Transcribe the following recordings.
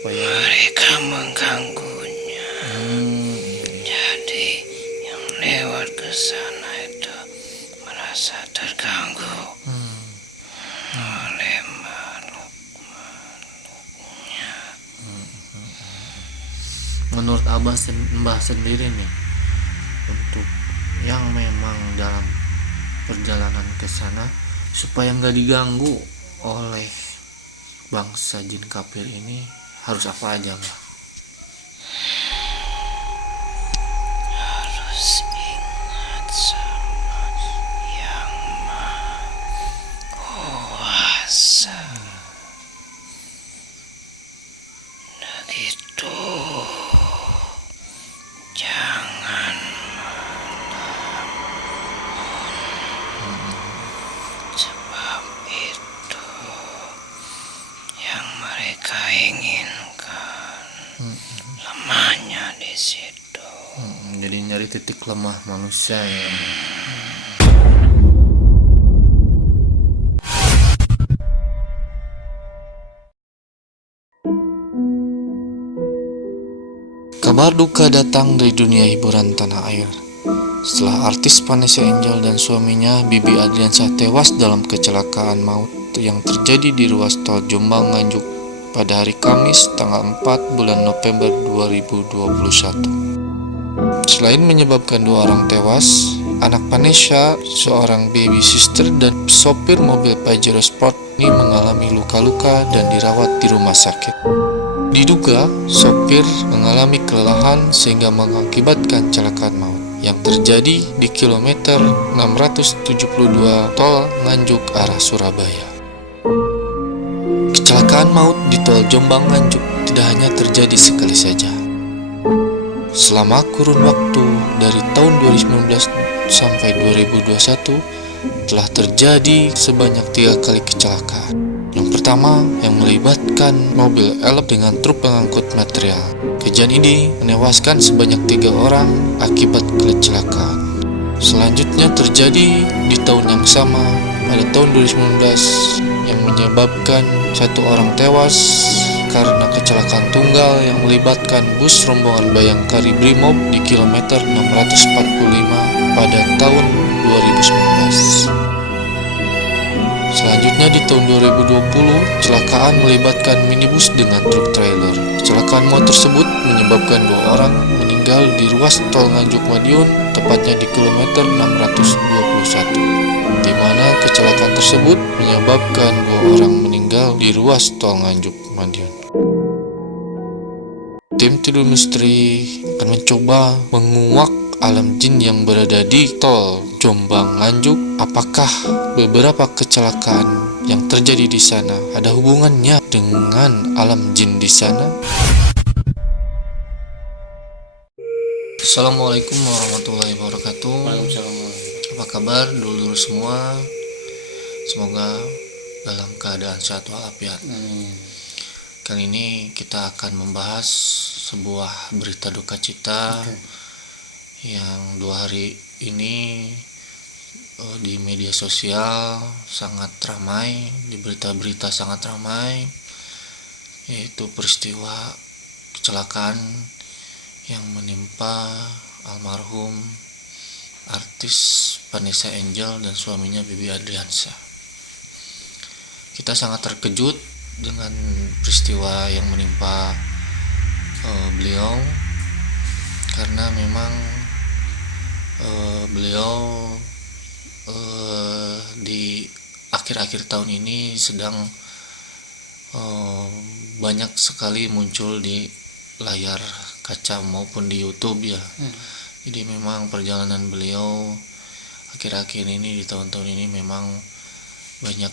supaya mereka mengganggunya. iya. Jadi yang lewat ke sana itu merasa terganggu oleh makhluk-makhluknya. Menurut Mbah sendiri nih, untuk yang memang dalam perjalanan ke sana supaya nggak diganggu oleh bangsa jin kafir ini harus apa aja, Mbah? Harus ingat sama yang maha kuasa. Begitu. Jangan sebab itu yang mereka inginkan. Lemahnya di situ. Jadi nyari titik lemah manusia ya. Kabar duka datang dari dunia hiburan tanah air. Setelah artis Vanessa Angel dan suaminya Bibi Adriansyah tewas dalam kecelakaan maut yang terjadi di ruas tol Jombang Nganjuk pada hari Kamis tanggal 4 bulan November 2021. Selain menyebabkan 2 orang tewas, anak Vanessa, seorang baby sister dan sopir mobil Pajero Sport ini mengalami luka-luka dan dirawat di rumah sakit. Diduga sopir mengalami kelelahan sehingga mengakibatkan kecelakaan maut yang terjadi di kilometer 672 tol Nganjuk arah Surabaya. Kecelakaan maut di tol Jombang Nganjuk tidak hanya terjadi sekali saja. Selama kurun waktu dari tahun 2019 sampai 2021 telah terjadi sebanyak 3 kali kecelakaan. Yang pertama yang melibatkan mobil elf dengan truk pengangkut material. Kejadian ini menewaskan sebanyak 3 orang akibat kecelakaan. Selanjutnya terjadi di tahun yang sama pada tahun 2019 yang menyebabkan 1 orang tewas karena kecelakaan tunggal yang melibatkan bus rombongan Bayangkari Brimob di kilometer 645 pada tahun 2019. Selanjutnya di tahun 2020, kecelakaan melibatkan minibus dengan truk trailer. Kecelakaan maut tersebut menyebabkan 2 orang meninggal di ruas tol Nganjuk Madiun, tepatnya di kilometer 621, di mana kecelakaan tersebut menyebabkan 2 orang meninggal di ruas tol Nganjuk Madiun. Tim Tidur Misteri akan mencoba menguak alam jin yang berada di tol Jombang Nganjuk. Apakah beberapa kecelakaan yang terjadi di sana ada hubungannya dengan alam jin di sana? Assalamualaikum warahmatullahi wabarakatuh. Apa kabar dulur semua? Semoga dalam keadaan sehat walafiat. Kali ini kita akan membahas sebuah berita duka cita yang 2 hari ini di media sosial sangat ramai, di berita-berita sangat ramai, yaitu peristiwa kecelakaan yang menimpa almarhum artis Vanessa Angel dan suaminya Bibi Adriansyah. Kita sangat terkejut dengan peristiwa yang menimpa beliau, karena memang beliau di akhir-akhir tahun ini sedang banyak sekali muncul di layar kaca maupun di YouTube ya. Jadi memang perjalanan beliau akhir-akhir ini, di tahun-tahun ini memang banyak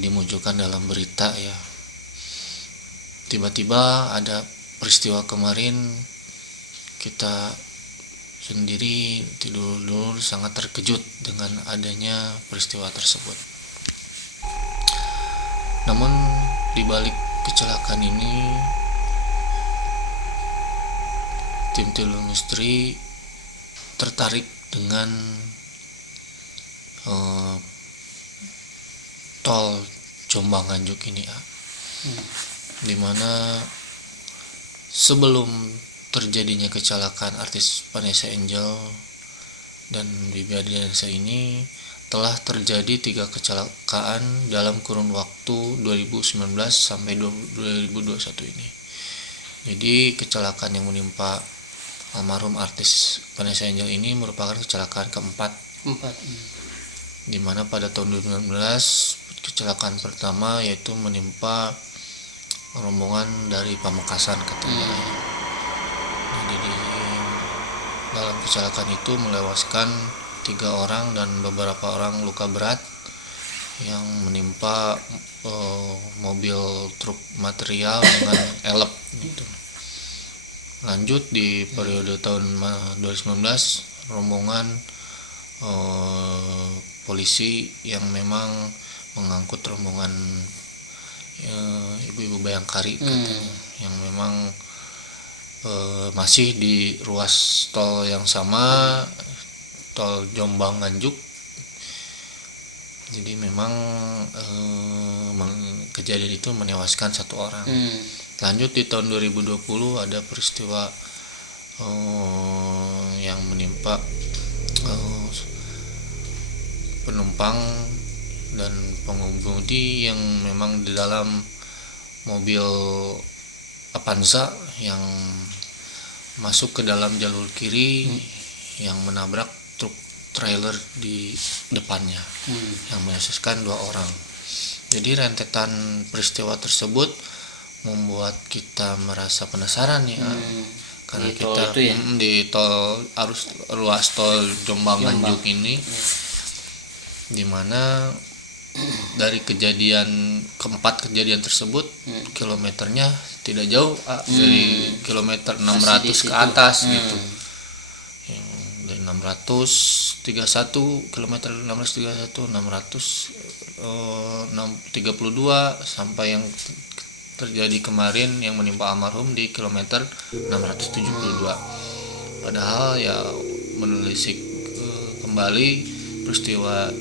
dimunculkan dalam berita ya. Tiba-tiba ada peristiwa kemarin, kita sendiri tidur sangat terkejut dengan adanya peristiwa tersebut. Namun di balik kecelakaan ini, tim Tidur Misteri tertarik dengan tol Jombang Nganjuk ini ya. dimana sebelum terjadinya kecelakaan artis Vanessa Angel dan Bibi Adriansyah ini telah terjadi 3 kecelakaan dalam kurun waktu 2019 sampai 2021 ini. Jadi kecelakaan yang menimpa almarhum artis Vanessa Angel ini merupakan kecelakaan keempat, di mana pada tahun 2019 kecelakaan pertama yaitu menimpa rombongan dari Pamekasan katanya. Jadi dalam kecelakaan itu melewaskan 3 orang dan beberapa orang luka berat yang menimpa mobil truk material dengan elep gitu. Lanjut di periode tahun 2019 rombongan polisi yang memang mengangkut rombongan ibu-ibu Bayangkari katanya, yang memang masih di ruas tol yang sama, tol Jombang Nganjuk. Jadi memang kejadian itu menewaskan 1 orang. Lanjut di tahun 2020 ada peristiwa yang menimpa penumpang dan pengemudi yang memang di dalam mobil Avanza yang masuk ke dalam jalur kiri yang menabrak truk trailer di depannya yang menewaskan 2 orang. Jadi rentetan peristiwa tersebut membuat kita merasa penasaran ya, karena kita di tol ruas tol Jombang Nganjuk ini, dimana dari keempat kejadian tersebut kilometernya tidak jauh dari kilometer 600 ke atas gitu. Dari 631 kilometer 631 632 sampai yang terjadi kemarin yang menimpa almarhum di kilometer 672. Padahal ya menelisik kembali peristiwa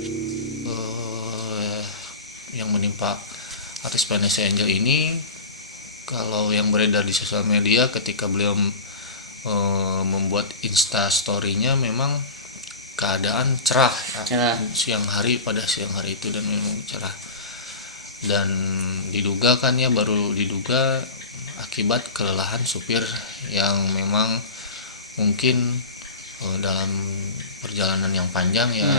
yang menimpa artis Vanessa Angel ini, kalau yang beredar di sosial media ketika beliau membuat Insta story-nya memang keadaan cerah. Siang hari itu dan memang cerah, dan baru diduga akibat kelelahan supir yang memang mungkin dalam perjalanan yang panjang ya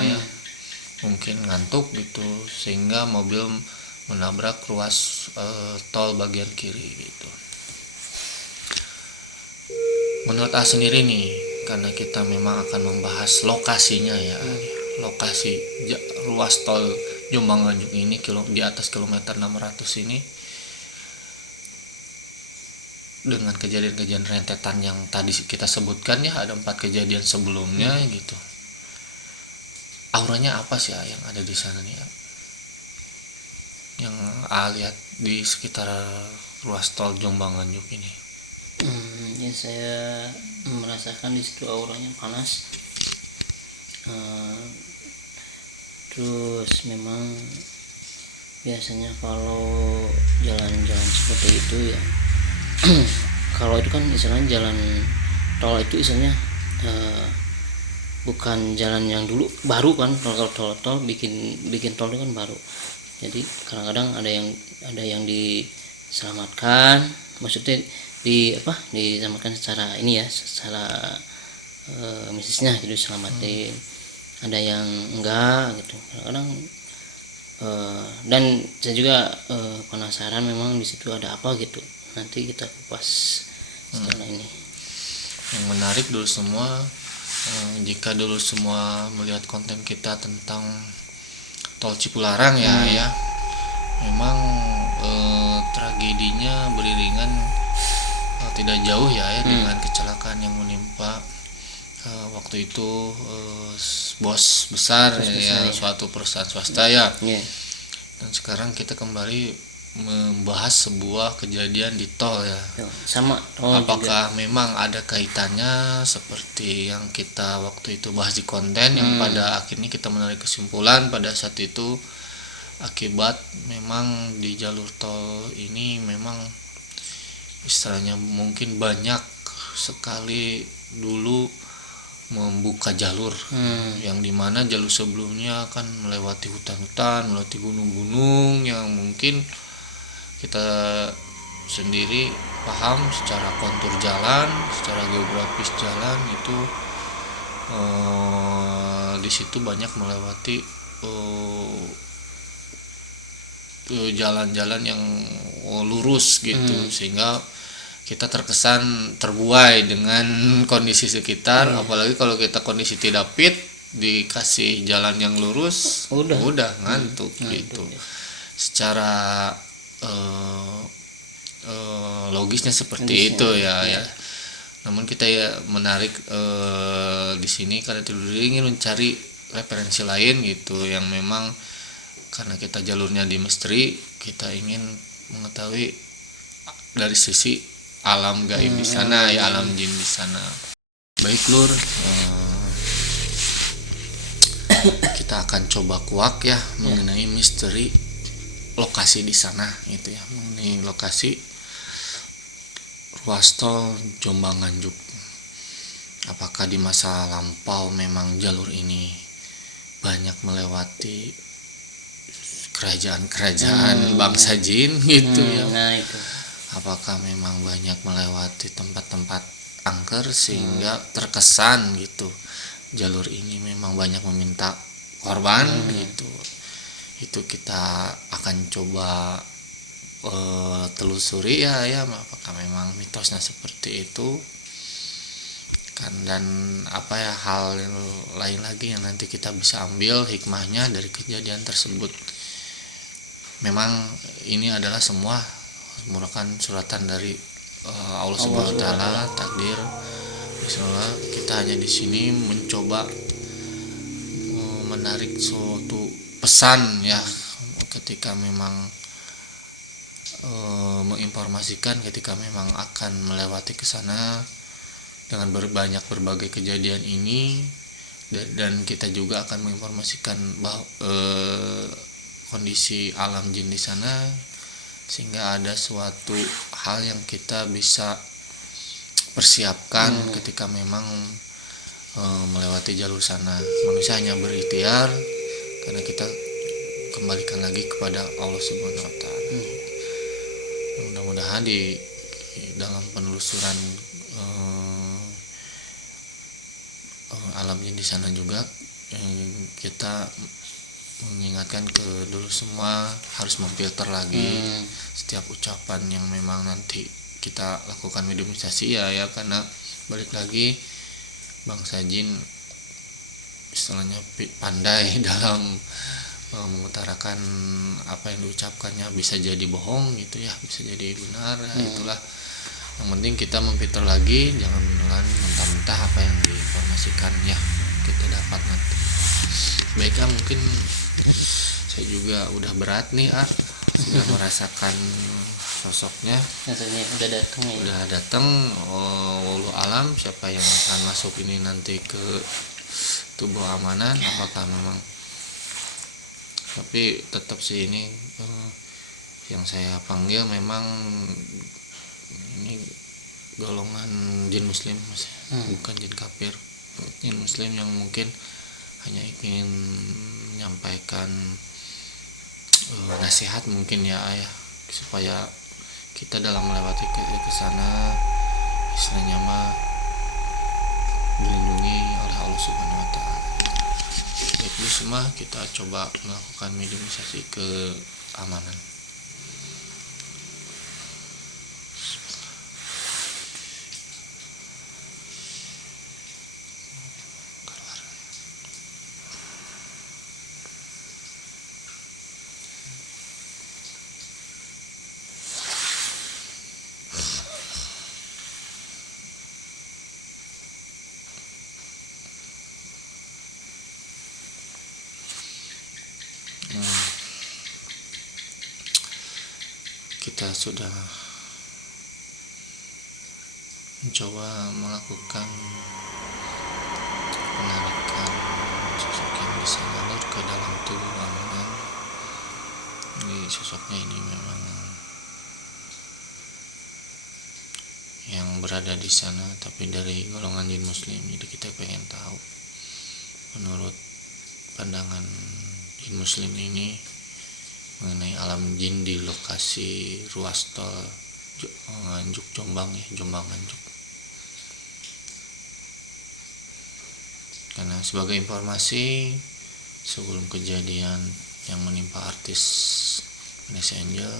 mungkin ngantuk gitu, sehingga mobil menabrak ruas tol bagian kiri gitu. Menurut A sendiri nih, karena kita memang akan membahas lokasinya ya, lokasi ruas tol Jombang Nganjuk ini di atas kilometer 600 ini, dengan kejadian-kejadian rentetan yang tadi kita sebutkan ya, ada 4 kejadian sebelumnya gitu. Auranya apa sih yang ada di sana nih, yang lihat di sekitar ruas tol Jombang Nganjuk ini? Ya saya merasakan di situ auranya panas. Terus memang biasanya kalau jalan-jalan seperti itu ya kalau itu kan istilahnya jalan tol itu istilahnya bukan jalan yang dulu baru kan, tol bikin tol itu kan baru. Jadi kadang-kadang ada yang diselamatkan, maksudnya diselamatkan secara ini ya, secara misisnya jadi selamatin. Ada yang enggak gitu kadang-kadang, dan saya juga penasaran memang di situ ada apa gitu. Nanti kita kupas setelah ini. Yang menarik dulu semua, jika dulu semua melihat konten kita tentang tol Cipularang ya memang tragedinya beriringan tidak jauh ya dengan kecelakaan yang menimpa waktu itu bos besar ya, suatu perusahaan swasta ya. Dan sekarang kita kembali membahas sebuah kejadian di tol ya. Sama apakah juga memang ada kaitannya seperti yang kita waktu itu bahas di konten yang pada akhirnya kita menarik kesimpulan pada saat itu akibat memang di jalur tol ini memang istilahnya mungkin banyak sekali dulu membuka jalur yang dimana jalur sebelumnya kan melewati hutan-hutan, melewati gunung-gunung yang mungkin kita sendiri paham secara kontur jalan, secara geografis jalan itu di situ banyak melewati jalan-jalan yang lurus gitu, sehingga kita terkesan terbuai dengan kondisi sekitar, apalagi kalau kita kondisi tidak fit dikasih jalan yang lurus udah ngantuk gitu. Secara logisnya seperti itu ya. Namun kita ya menarik di sini karena ingin mencari referensi lain gitu yang memang karena kita jalurnya di misteri, kita ingin mengetahui dari sisi alam gaib di sana ya, alam jin di sana. Baik Lur, kita akan coba kuak ya mengenai misteri lokasi di sana gitu ya, mengenai lokasi ruas tol Jombang Nganjuk. Apakah di masa lampau memang jalur ini banyak melewati kerajaan-kerajaan bangsa jin gitu ya. Nah itu. Apakah memang banyak melewati tempat-tempat angker sehingga terkesan gitu jalur ini memang banyak meminta korban gitu. Itu kita akan coba telusuri ya apakah memang mitosnya seperti itu kan, dan apa ya hal lain lagi yang nanti kita bisa ambil hikmahnya dari kejadian tersebut. Memang ini adalah semua merupakan suratan dari Allah Subhanahu wa taala, takdir. Misalnya kita hanya di sini mencoba menarik suatu pesan ya, ketika memang menginformasikan ketika memang akan melewati ke sana dengan berbagai kejadian ini, dan kita juga akan menginformasikan bahwa kondisi alam jin di sana, sehingga ada suatu hal yang kita bisa persiapkan ketika memang melewati jalur sana. Manusia hanya berikhtiar karena kita kembalikan lagi kepada Allah Subhanahu wa taala. Mudah-mudahan di dalam penelusuran alam jin di sana juga kita mengingatkan ke dulu semua harus memfilter lagi setiap ucapan yang memang nanti kita lakukan mediumisasi ya karena balik lagi bangsa jin istilahnya pandai dalam mengutarakan apa yang diucapkannya, bisa jadi bohong gitu ya, bisa jadi benar. Itulah yang penting kita memfilter lagi, jangan dengan mentah-mentah apa yang diinformasikan ya kita dapat nanti. Baik mungkin saya juga udah berat nih sudah merasakan sosoknya, rasanya udah datang wallahu alam siapa yang akan masuk ini nanti ke tubuh amanan, apakah memang, tapi tetap sih ini yang saya panggil memang ini golongan jin muslim Mas, bukan jin kafir, jin muslim yang mungkin hanya ingin menyampaikan nasihat mungkin ya supaya kita dalam melewati ke sana istilahnya mah dilindungi oleh Allah Subhanahu wa taala. Itu semua kita coba melakukan mediumisasi keamanan. Kita sudah mencoba melakukan penarikan sosok yang bisa ngalir ke dalam tubuh amanan Jadi sosoknya ini memang yang berada di sana tapi dari golongan jin muslim. Jadi kita pengen tahu menurut pandangan jin muslim ini mengenai alam jin di lokasi ruas tol Nganjuk Jombang ya, Jombang Nganjuk. Karena sebagai informasi, sebelum kejadian yang menimpa artis Vanessa Angel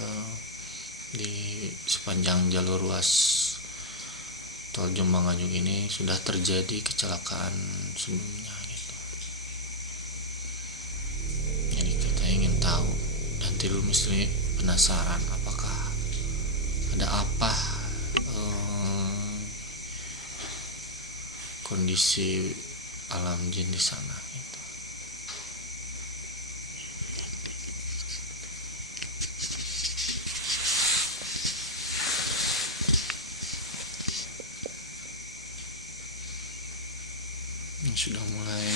di sepanjang jalur ruas tol Jombang Nganjuk ini sudah terjadi kecelakaan sebelumnya gitu. Jadi kita ingin tahu dan Tidul Misteri penasaran apakah ada apa kondisi alam jin di sana gitu. Ini sudah mulai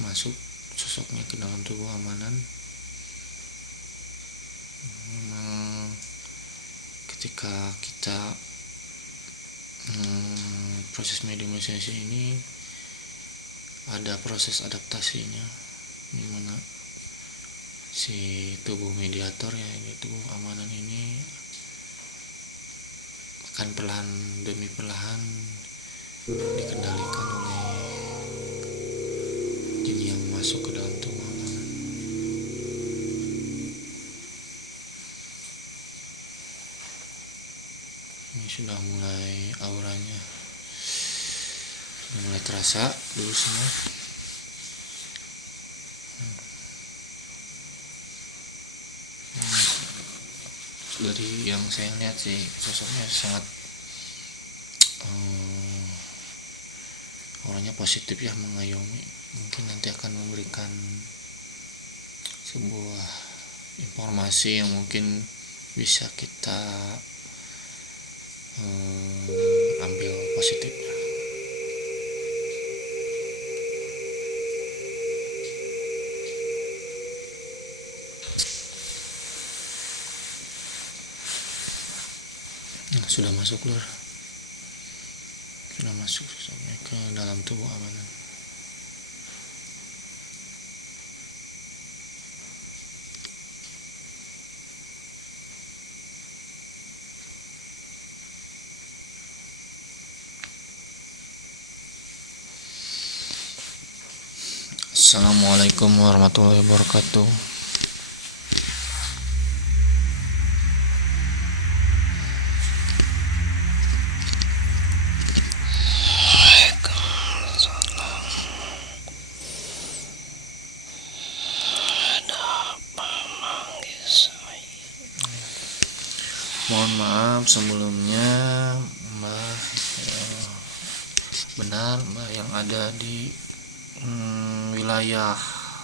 masuk sosoknya ke dalam tubuh Amanan. Memang ketika kita proses mediumisasi ini ada proses adaptasinya, dimana si tubuh mediator ya, tubuh Amanan ini akan perlahan demi perlahan dikendalikan oleh jin yang masuk ke dalam tubuh Amanan. Ini sudah mulai auranya sudah mulai terasa dulu semua. Dari yang saya lihat sih sosoknya sangat orangnya positif ya, mengayomi. Mungkin nanti akan memberikan sebuah informasi yang mungkin bisa kita ambil positifnya. Nah, sudah masuk lur, sudah masuk sosoknya ke dalam tubuh Amanan. Assalamualaikum warahmatullahi wabarakatuh. Waalaikumsalam. Ada apa manggil saya? Mohon maaf sebelumnya Mbah, benar Mbah yang ada di wilayah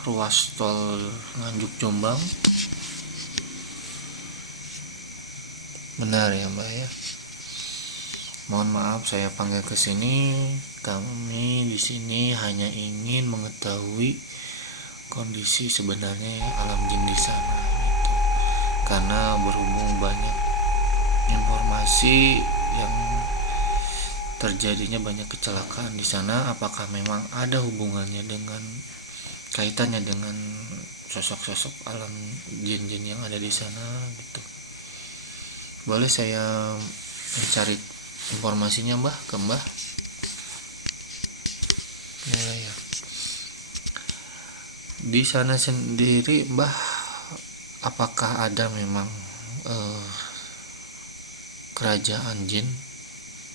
ruas tol Nganjuk Jombang? Benar ya Mbak ya. Mohon maaf saya panggil ke sini. Kami di sini hanya ingin mengetahui kondisi sebenarnya alam jin di sana gitu. Karena berhubung banyak informasi yang terjadinya banyak kecelakaan di sana, apakah memang ada hubungannya dengan kaitannya dengan sosok-sosok alam jin-jin yang ada di sana gitu. Boleh saya mencari informasinya Mbah ke Mbah? Boleh ya. Di sana sendiri Mbah, apakah ada memang kerajaan jin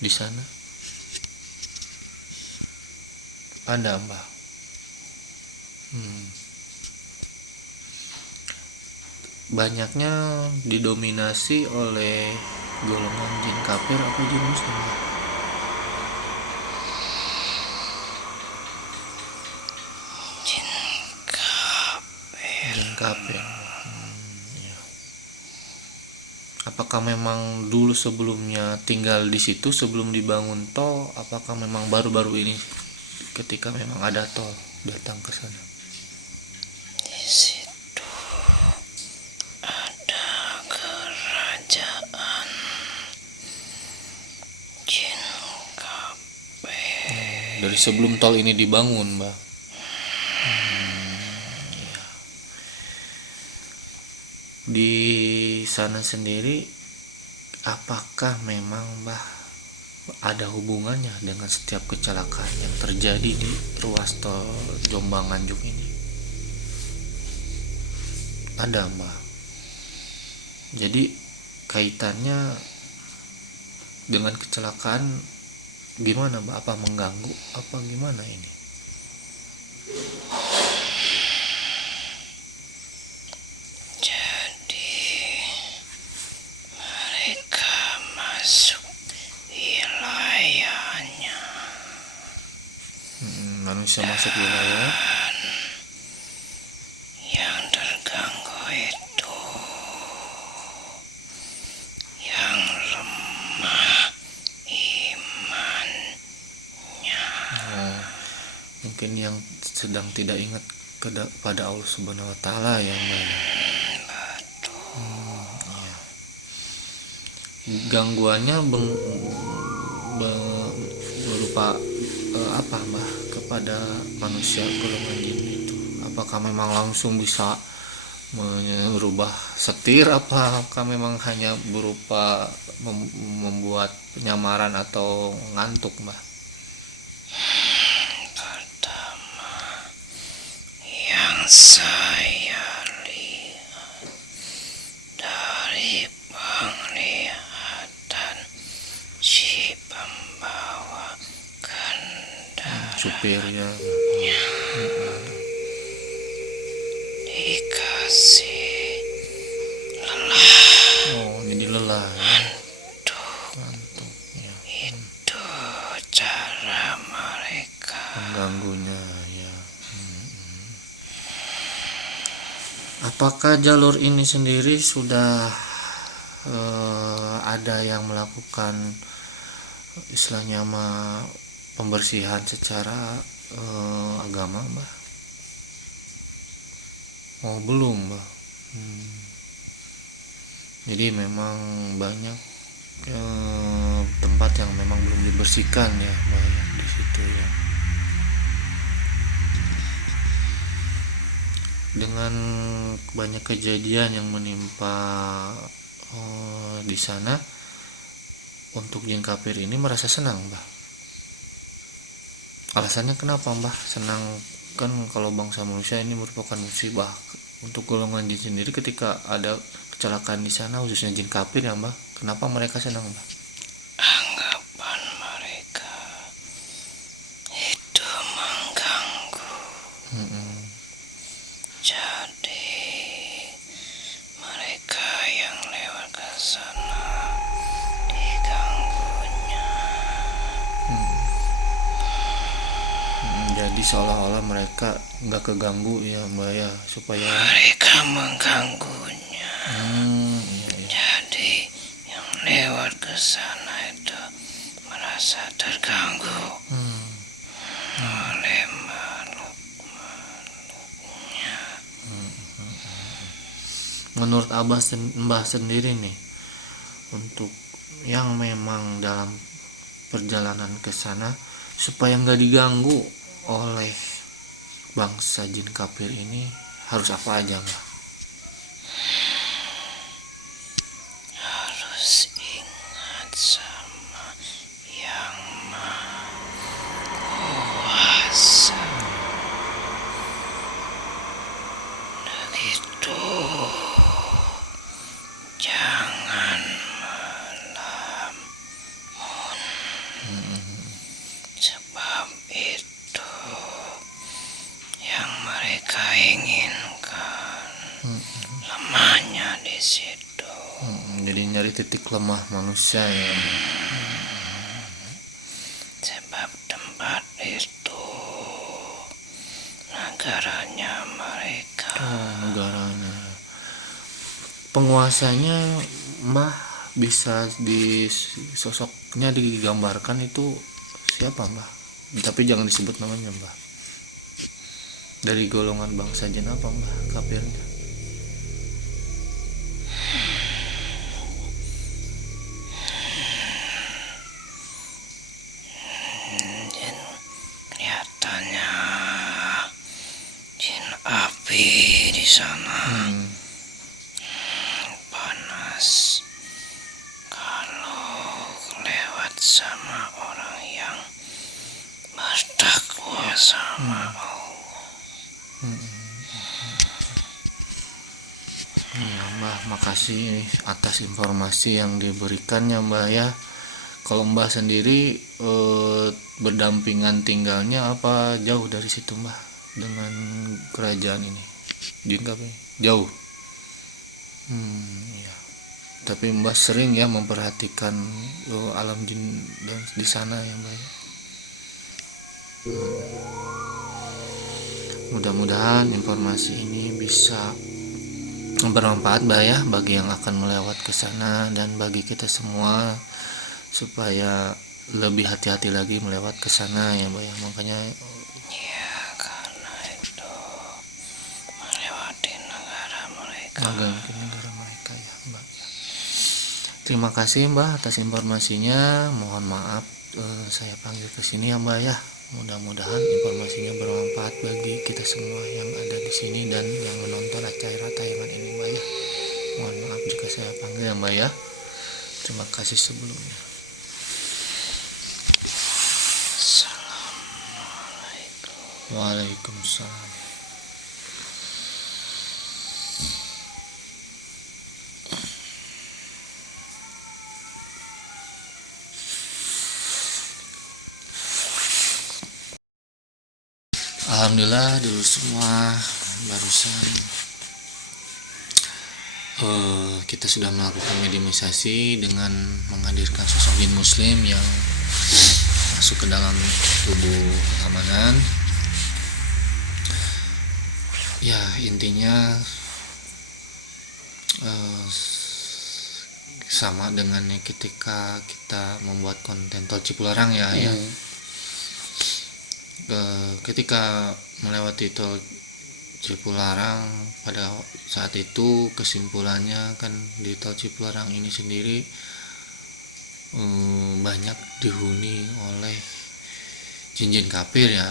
di sana? Ada Mbah. Banyaknya didominasi oleh golongan jin kafir atau jin muslim? Jin kafir. Jin kafir. Ya. Apakah memang dulu sebelumnya tinggal di situ sebelum dibangun tol? Apakah memang baru-baru ini ketika memang ada tol datang ke sana? Di sini dari sebelum tol ini dibangun, Mbah. Di sana sendiri, apakah memang Mbah ada hubungannya dengan setiap kecelakaan yang terjadi di ruas tol Jombang Nganjuk ini? Ada, Mbah. Jadi kaitannya dengan kecelakaan gimana, Mbak? Apa mengganggu? Apa gimana ini? Jadi mereka masuk wilayahnya. Manusia masuk wilayah. Yang terganggu itu yang lemah imannya. Mungkin yang sedang tidak ingat pada Allah Subhanahu wa Ta'ala ya, Mbak. Iya. Gangguannya berupa apa, Mbah, kepada manusia golongan jin itu? Apakah memang langsung bisa merubah setir, apakah memang hanya berupa membuat penyamaran atau ngantuk, Mbah? Pertama, yang saya lihat dari penglihatan si pembawa kendaraan Supirnya. dikasih lelah. Oh, jadi lelah ya. Ngantuk. Ya. Itu cara mereka. Mengganggunya ya. Apakah jalur ini sendiri sudah ada yang melakukan istilahnya pembersihan secara agama, Mbah? Oh, belum, Mbah. Jadi memang banyak tempat yang memang belum dibersihkan ya, Mbah, ya, di situ ya. Dengan banyak kejadian yang menimpa di sana, untuk jin kafir ini merasa senang, Mbah. Alasannya kenapa, Mbah? Senang, kan kalau bangsa manusia ini merupakan musibah. Untuk golongan jin sendiri ketika ada kecelakaan di sana, khususnya jin kafir ya, Mbah, kenapa mereka senang, Mbah? Anggapan mereka itu mengganggu. Jadi mereka yang lewat ke sana diganggunya. Jadi seolah-olah mereka nggak keganggu ya, Mbak ya, supaya Mereka mengganggunya. iya. Jadi yang lewat ke sana itu merasa terganggu oleh makhluk-makhluknya. Menurut Mbah sendiri nih, untuk yang memang dalam perjalanan ke sana supaya nggak diganggu oleh bangsa jin kafir ini, harus apa aja, Mbah? Harus ingat sama yang Maha Kuasa. Begitu. Jangan melamun. Sebab itu yang mereka inginkan. Lemahnya di situ. Jadi nyari titik lemah manusia ya. Sebab tempat itu negaranya mereka. Negaranya, penguasanya, Mbah, bisa di sosoknya digambarkan itu siapa, Mbah? Tapi jangan disebut namanya, Mbah. Dari golongan bangsa jin apa, Mbah, kafirnya? Jin sana panas. Kalau lewat sama orang yang bertakwa sama Allah. Ya Mbah, makasih atas informasi yang diberikannya Mbah ya. Kalau Mbah sendiri berdampingan tinggalnya apa jauh dari situ Mbah dengan kerajaan ini? Jingkap ini jauh. Ya. Tapi Mbah sering ya memperhatikan alam jin dan di sana ya Mbah ya. Mudah-mudahan informasi ini bisa bermanfaat Mbah ya bagi yang akan melewat ke sana dan bagi kita semua supaya lebih hati-hati lagi melewat ke sana ya Mbah ya. Makanya Ya, karena itu melewati negara mereka. ke negara mereka ya Mbah ya. Terima kasih Mbah atas informasinya. Mohon maaf saya panggil ke sini ya Mbah ya. Mudah-mudahan informasinya bermanfaat bagi kita semua yang ada di sini dan yang menonton acara tayangan ini Mbak ya. Mohon maaf jika saya panggil ya Mbak ya. Terima kasih sebelumnya. Assalamualaikum. Waalaikumsalam. Alhamdulillah dulu semua barusan kita sudah melakukan mediumisasi dengan menghadirkan sosok jin muslim yang masuk ke dalam tubuh Amanan. Ya intinya sama dengan ketika kita membuat konten Tol Cipularang ya. Ketika melewati Tol Cipularang pada saat itu kesimpulannya kan di Tol Cipularang ini sendiri banyak dihuni oleh jin-jin kafir ya,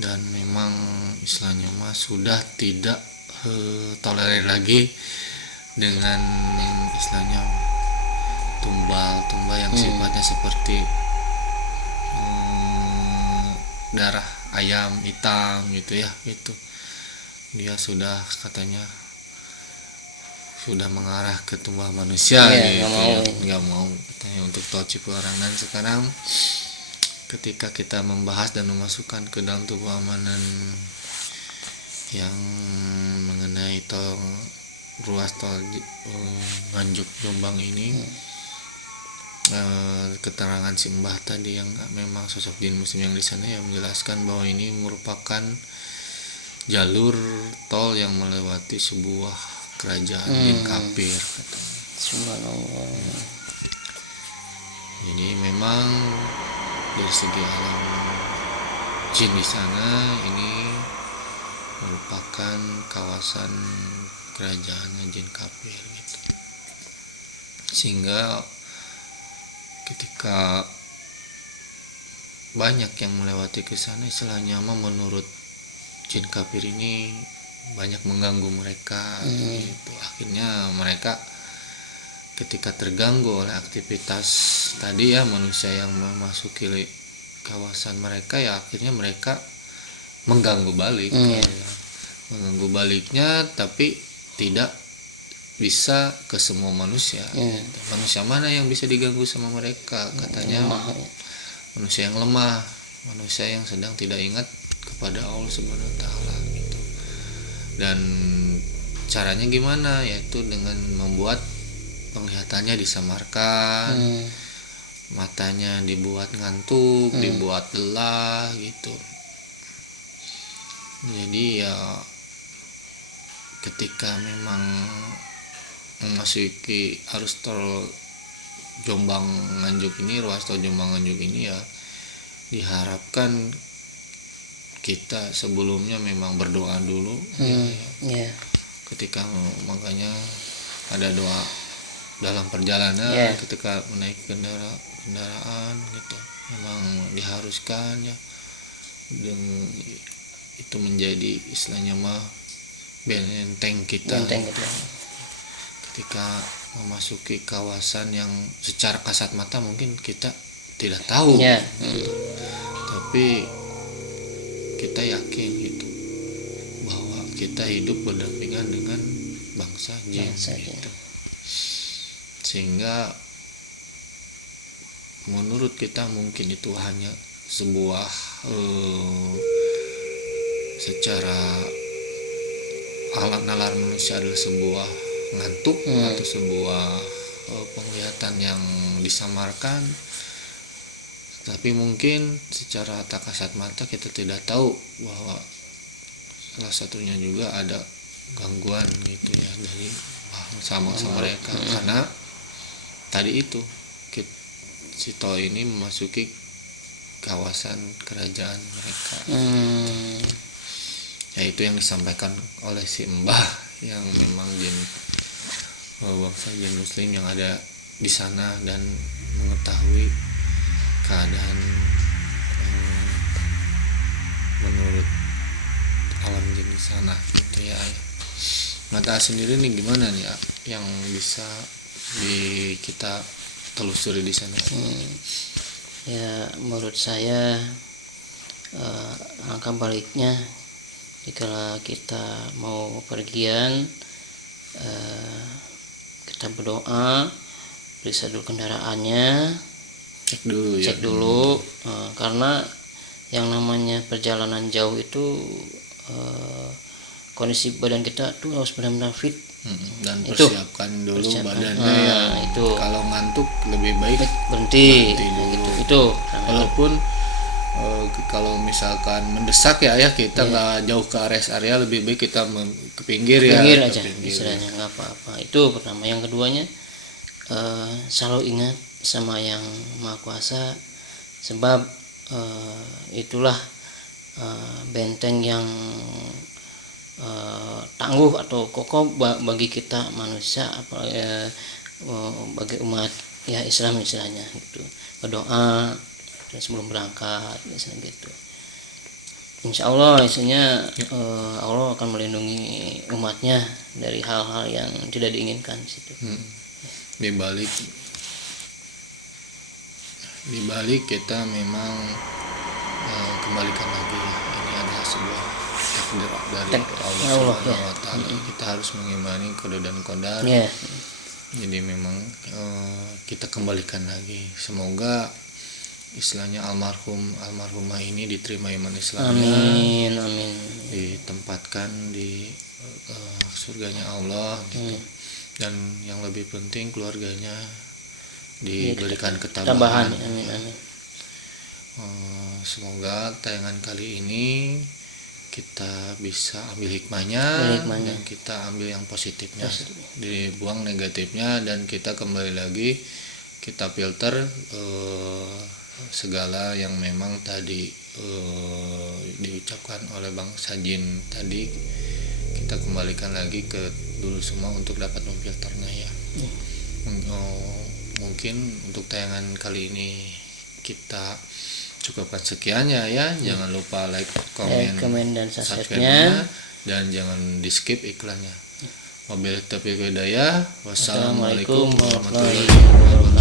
dan memang istilahnya mah sudah tidak tolerir lagi dengan istilahnya tumbal yang sifatnya seperti darah ayam hitam gitu ya, gitu. Dia sudah katanya sudah mengarah ke tumbal manusia gitu, nggak mau katanya untuk Tol Cipularang. Dan sekarang ketika kita membahas dan memasukkan ke dalam tubuh Amanan yang mengenai ruas tol Nganjuk Jombang ini, keterangan si Mbah tadi yang memang sosok jin muslim yang di sana yang menjelaskan bahwa ini merupakan jalur tol yang melewati sebuah kerajaan jin kafir katanya. Subhanallah. Jadi memang dari segi alam jin di sana ini merupakan kawasan kerajaan jin kafir gitu. Sehingga ketika banyak yang melewati ke sana istilahnya menurut jin kafir ini banyak mengganggu mereka gitu. Akhirnya mereka ketika terganggu oleh aktivitas tadi ya manusia yang memasuki kawasan mereka, ya akhirnya mereka mengganggu balik mengganggu baliknya, tapi tidak bisa ke semua manusia. Manusia mana yang bisa diganggu sama mereka? Katanya manusia yang lemah, manusia yang sedang tidak ingat kepada Allah Subhanahu wa taala gitu. Dan caranya gimana? Yaitu dengan membuat penglihatannya disamarkan, matanya dibuat ngantuk, dibuat lelah gitu. Jadi ya ketika memang memasuki arus tol Jombang Nganjuk ini, ruas tol Jombang Nganjuk ini, ya diharapkan kita sebelumnya memang berdoa dulu ketika, makanya ada doa dalam perjalanan ketika menaiki kendaraan gitu, memang diharuskan ya, dan itu menjadi istilahnya mah benteng kita benteng gitu. ketika memasuki kawasan yang secara kasat mata mungkin kita tidak tahu, Ya. tapi kita yakin gitu bahwa kita hidup berdampingan dengan bangsa jin Bangsa jin. gitu. Sehingga menurut kita mungkin itu hanya sebuah secara alat nalar manusia adalah sebuah ngantuk atau sebuah penglihatan yang disamarkan, tapi mungkin secara tak kasat mata kita tidak tahu bahwa salah satunya juga ada gangguan gitu ya dari bangsa mereka, karena tadi itu si Tol ini memasuki kawasan kerajaan mereka. Ya itu yang disampaikan oleh si Mbah yang memang jin bangsa jin muslim yang ada di sana dan mengetahui keadaan menurut alam jin di sana gitu ya. Mata sendiri nih gimana nih ya, yang bisa kita telusuri di sana? Ya menurut saya angka baliknya jika kita mau pergian, kita berdoa, periksa dulu kendaraannya, cek dulu karena yang namanya perjalanan jauh itu kondisi badan kita tuh harus benar-benar fit. Dan persiapkan dulu badannya ya. Itu kalau ngantuk lebih baik berhenti dulu. Itu Walaupun kalau misalkan mendesak ya kita nggak jauh ke rest area, lebih baik kita ke pinggir ya. Pinggir aja istilahnya, nggak apa-apa. Itu pertama. Yang keduanya selalu ingat sama yang Maha Kuasa, sebab itulah benteng yang tangguh atau kokoh bagi kita manusia, bagi umat ya Islam istilahnya gitu. Berdoa sebelum berangkat misalnya gitu. Insya Allah isinya Allah akan melindungi umatnya dari hal-hal yang tidak diinginkan di situ. Di balik kita memang kembalikan lagi ya, ini adalah sebuah takdir dari Allah SWT. Kita harus mengimani qada dan qadar. Jadi memang kita kembalikan lagi. Semoga istilahnya almarhumah ini diterima iman Islamnya. Amin. Ditempatkan di surganya Allah gitu. Dan yang lebih penting keluarganya diberikan ketabahan. Amin. Semoga tayangan kali ini kita bisa ambil hikmahnya. Dan kita ambil yang positifnya, dibuang negatifnya, dan kita kembali lagi kita filter segala yang memang tadi diucapkan oleh bangsa jin tadi, kita kembalikan lagi ke dulu semua untuk dapat memfilternya ya. Mungkin untuk tayangan kali ini kita cukupkan sekian ya. Jangan lupa like, komen dan subscribe-nya, dan jangan di skip iklannya. Wabillahi taufiq wal hidayah. Wassalamualaikum warahmatullahi wabarakatuh.